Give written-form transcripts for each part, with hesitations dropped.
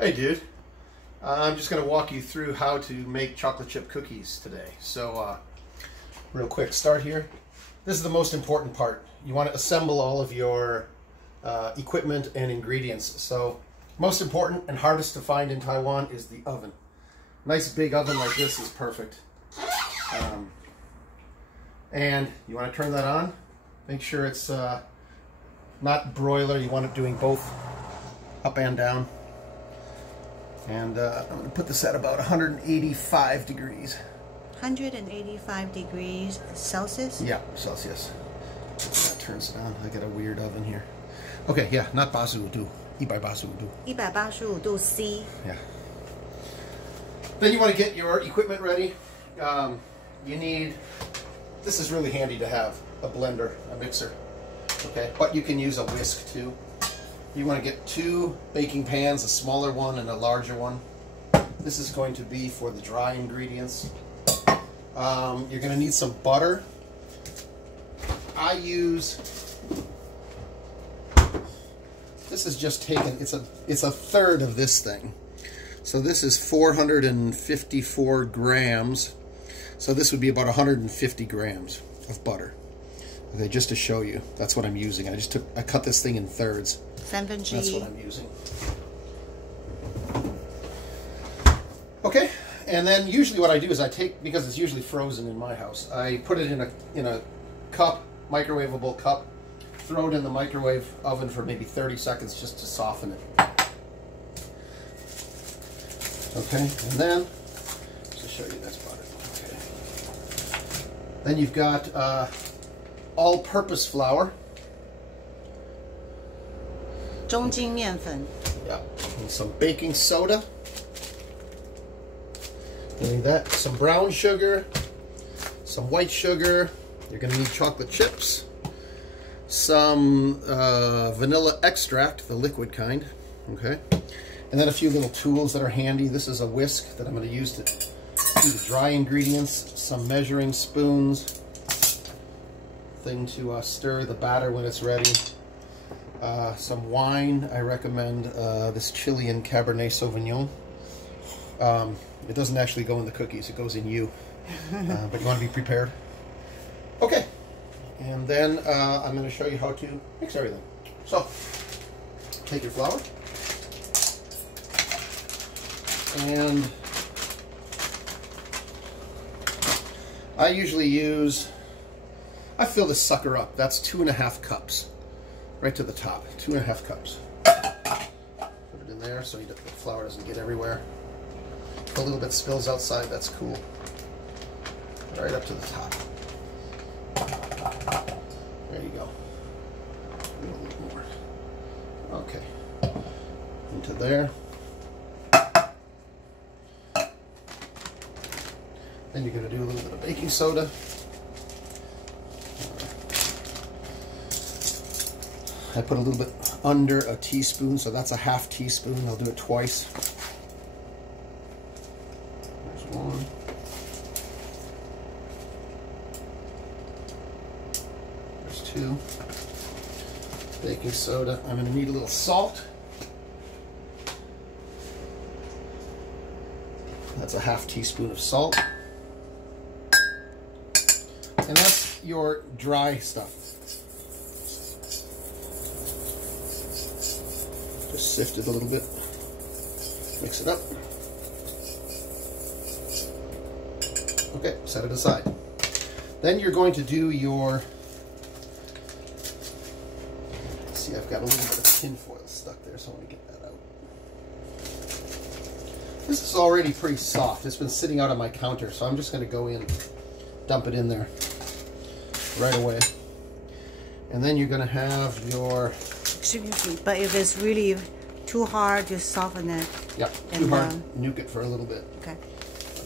Hey dude, I'm just going to walk you through how to make chocolate chip cookies today. So real quick, start here. This is the most important part. You want to assemble all of your equipment and ingredients. So most important and hardest to find in Taiwan is the oven. Nice big oven like this is perfect. And you want to turn that on. Make sure it's not broiler. You want it doing both up and down. And I'm going to put this at about 185 degrees. 185 degrees Celsius? Yeah, Celsius. That turns it on. I got a weird oven here. Okay, yeah, not basu do. 185 185度 C. Yeah. Then you want to get your equipment ready. You need, this is really handy to have, a blender, a mixer. Okay, but you can use a whisk too. You want to get 2 baking pans, a smaller one and a larger one. This is going to be for the dry ingredients. You're going to need some butter. I use, this is just taken, it's a third of this thing. So this is 454 grams. So this would be about 150 grams of butter. Okay, just to show you, that's what I'm using. I cut this thing in thirds. That's what I'm using. Okay, and then usually what I do is I take, because it's usually frozen in my house, I put it in a cup, microwavable cup, throw it in the microwave oven for maybe 30 seconds just to soften it. Okay, and then, just to show you this butter. Okay. Then you've got all-purpose flour. 中筋面粉 Yeah, and some baking soda. Doing that, some brown sugar, some white sugar. You're going to need chocolate chips, some vanilla extract, the liquid kind. Okay, and then a few little tools that are handy. This is a whisk that I'm going to use to do the dry ingredients. Some measuring spoons, thing to stir the batter when it's ready. Some wine. I recommend this Chilean Cabernet Sauvignon. It doesn't actually go in the cookies, it goes in you. But you want to be prepared. Okay, and then I'm going to show you how to mix everything. So, take your flour, and I usually use, I fill this sucker up. That's 2.5 cups. Right to the top, 2.5 cups. Put it in there so the flour doesn't get everywhere. If a little bit spills outside, that's cool. Right up to the top. There you go. A little more. Okay. Into there. Then you're going to do a little bit of baking soda. I put a little bit under a teaspoon, so that's a 1/2 teaspoon. I'll do it twice. There's 1. There's 2. Baking soda. I'm going to need a little salt. That's a 1/2 teaspoon of salt. And that's your dry stuff. Just sift it a little bit, mix it up. Okay, set it aside. Then you're going to do your, see, I've got a little bit of tin foil stuck there, so I want to get that out. This is already pretty soft. It's been sitting out on my counter, so I'm just going to go in, dump it in there right away. And then you're going to have your, Excuse me, but if it's really too hard, just soften it. Yep, too hard, nuke it for a little bit. Okay.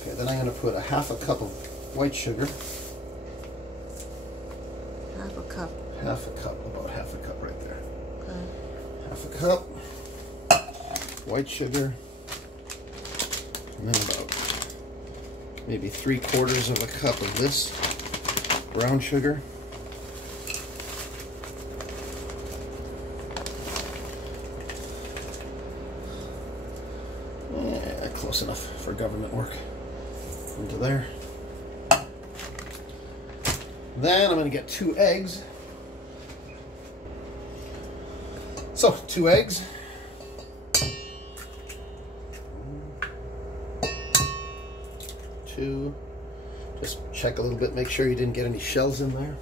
Okay, then I'm going to put a 1/2 cup of white sugar. 1/2 cup. 1/2 cup, about 1/2 cup right there. Okay. 1/2 cup white sugar. And then about maybe 3/4 of a cup of this brown sugar. close enough for government work. Into there. Then I'm going to get 2 eggs. So, 2 eggs. 2. Just check a little bit, make sure you didn't get any shells in there.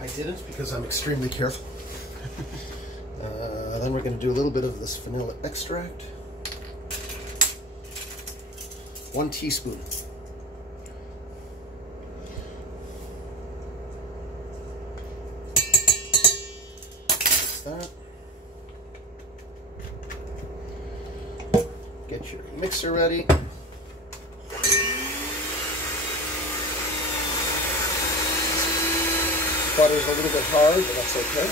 I didn't because I'm extremely careful. Then we're going to do a little bit of this vanilla extract. 1 teaspoon. That. Get your mixer ready. Butter's a little bit hard, but that's okay.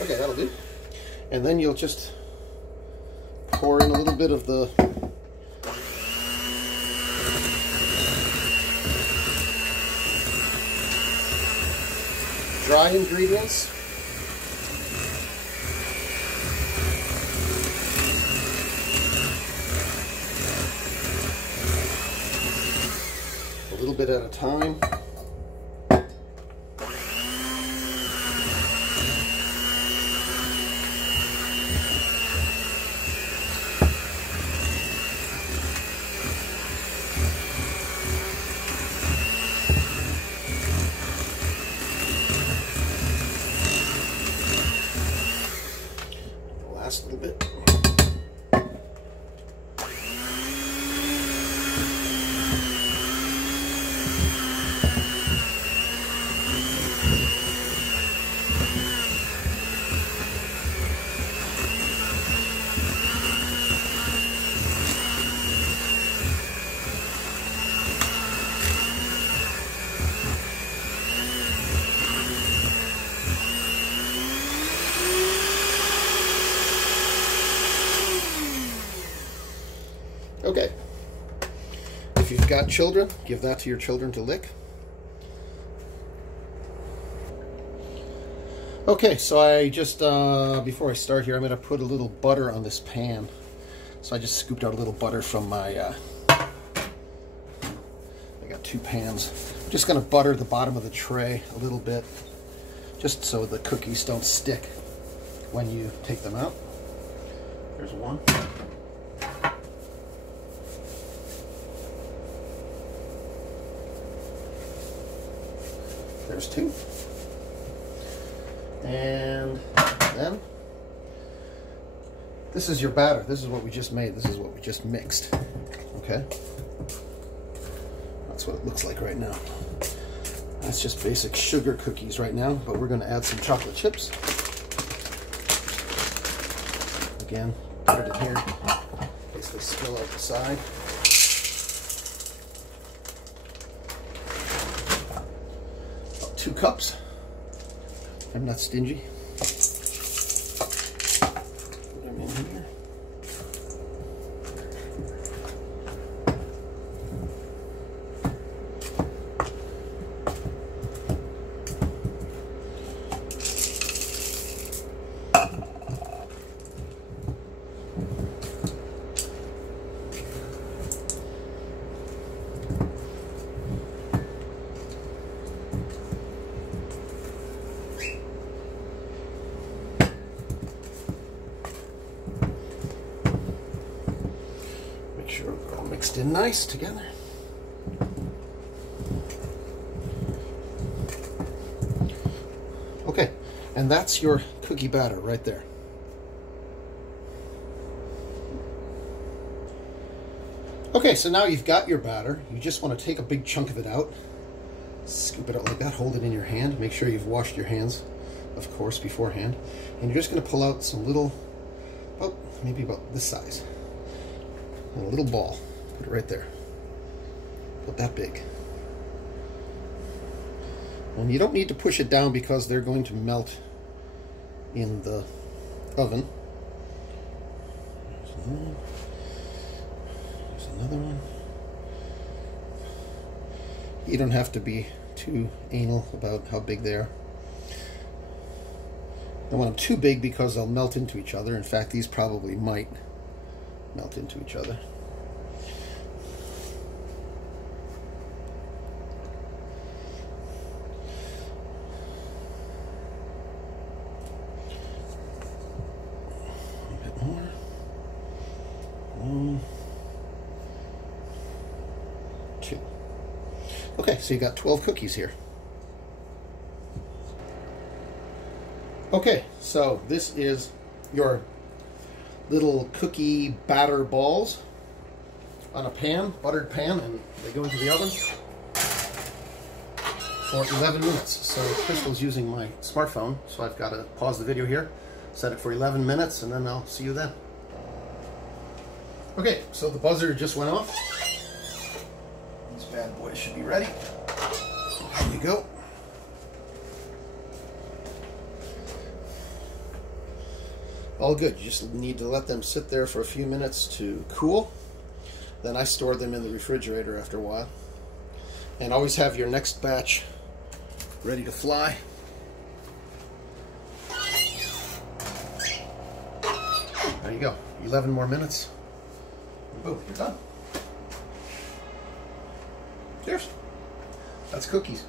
Okay, that'll do. And then you'll just pour in a little bit of the dry ingredients. A little bit at a time. Last little bit. Okay, if you've got children, give that to your children to lick. Okay, so I just, before I start here, I'm going to put a little butter on this pan. So I just scooped out a little butter from my, I got 2 pans. I'm just going to butter the bottom of the tray a little bit, just so the cookies don't stick when you take them out. There's 1. There's 2. And then, this is your batter. This is what we just made. This is what we just mixed. Okay? That's what it looks like right now. That's just basic sugar cookies right now, but we're going to add some chocolate chips. Again, put it in here in case they spill out the side. About 2 cups. I'm not stingy. Put them in here. Sure we're all mixed in nice together. Okay, and that's your cookie batter right there. Okay, so now you've got your batter. You just want to take a big chunk of it out, scoop it out like that, hold it in your hand, make sure you've washed your hands of course, beforehand. And you're just going to pull out some little, oh, maybe about this size, a little ball. Put it right there. About that big. And you don't need to push it down because they're going to melt in the oven. There's another one. You don't have to be too anal about how big they are. I don't want them too big because they'll melt into each other. In fact, these probably might melt into each other. A bit more. 1, 2. Okay, so you got 12 cookies here. Okay, so this is your little cookie batter balls on a pan, buttered pan, and they go into the oven for 11 minutes. So Crystal's using my smartphone, so I've got to pause the video here, set it for 11 minutes, and then I'll see you then. Okay, so the buzzer just went off. These bad boys should be ready. There you go. All good. You just need to let them sit there for a few minutes to cool. Then I store them in the refrigerator after a while. And always have your next batch ready to fly. There you go. 11 more minutes. Boom, you're done. Cheers. That's cookies.